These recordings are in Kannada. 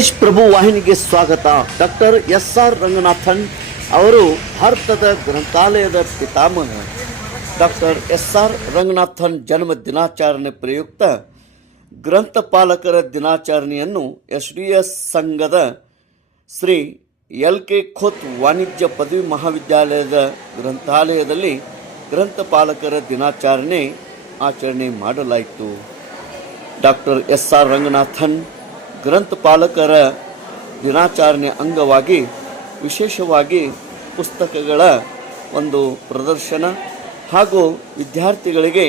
ತೇಜ್ ಪ್ರಭು ವಾಹಿನಿಗೆ ಸ್ವಾಗತ. ಡಾಕ್ಟರ್ ಎಸ್.ಆರ್. ರಂಗನಾಥನ್ ಅವರು ಭಾರತದ ಗ್ರಂಥಾಲಯದ ಪಿತಾಮಹ. ಡಾಕ್ಟರ್ ಎಸ್.ಆರ್. ರಂಗನಾಥನ್ ಜನ್ಮ ದಿನಾಚರಣೆ ಪ್ರಯುಕ್ತ ಗ್ರಂಥಪಾಲಕರ ದಿನಾಚರಣೆಯನ್ನು ಎಸ್.ಡಿ.ಎಸ್ ಸಂಘದ ಶ್ರೀ ಎಲ್.ಕೆ. ಖೋತ್ ವಾಣಿಜ್ಯ ಪದವಿ ಮಹಾವಿದ್ಯಾಲಯದ ಗ್ರಂಥಾಲಯದಲ್ಲಿ ಗ್ರಂಥಪಾಲಕರ ದಿನಾಚರಣೆ ಆಚರಣೆ ಮಾಡಲಾಯಿತು. ಡಾಕ್ಟರ್ ಎಸ್.ಆರ್. ರಂಗನಾಥನ್ ಗ್ರಂಥಪಾಲಕರ ದಿನಾಚರಣೆ ಅಂಗವಾಗಿ ವಿಶೇಷವಾಗಿ ಪುಸ್ತಕಗಳ ಒಂದು ಪ್ರದರ್ಶನ ಹಾಗೂ ವಿದ್ಯಾರ್ಥಿಗಳಿಗೆ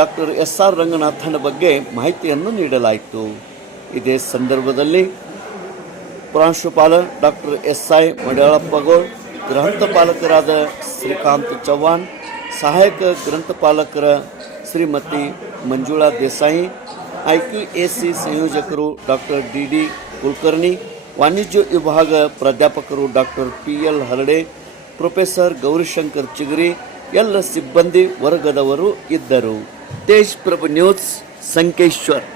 ಡಾಕ್ಟರ್ ಎಸ್.ಆರ್. ರಂಗನಾಥನ್ ಬಗ್ಗೆ ಮಾಹಿತಿಯನ್ನು ನೀಡಲಾಯಿತು. ಇದೇ ಸಂದರ್ಭದಲ್ಲಿ ಪ್ರಾಂಶುಪಾಲ ಡಾಕ್ಟರ್ ಎಸ್.ಐ. ಮಡ್ಯಾಳಪ್ಪಗೋಳ್, ಗ್ರಂಥಪಾಲಕರಾದ ಶ್ರೀಕಾಂತ್ ಚವ್ಹಾಣ್, ಸಹಾಯಕ ಗ್ರಂಥಪಾಲಕರ Shrimati Manjula Desai, IQAC ಸಂಯೋಜಕರು doctor DD. Kulkarni, ವಾಣಿಜ್ಯ ವಿಭಾಗ ಪ್ರಾಧ್ಯಾಪಕರು ಡಾಕ್ಟರ್ ಪಿ.ಎಲ್. ಹರಡೆ, ಪ್ರೊಫೆಸರ್ ಗೌರಿಶಂಕರ್ ಚಿಗರಿ, ಎಲ್ಲ ಸಿಬ್ಬಂದಿ ವರ್ಗದವರು ಇದ್ದರು. ತೇಜ್ ಪ್ರಭು ನ್ಯೂಸ್, ಸಂಕೇಶ್ವರ್.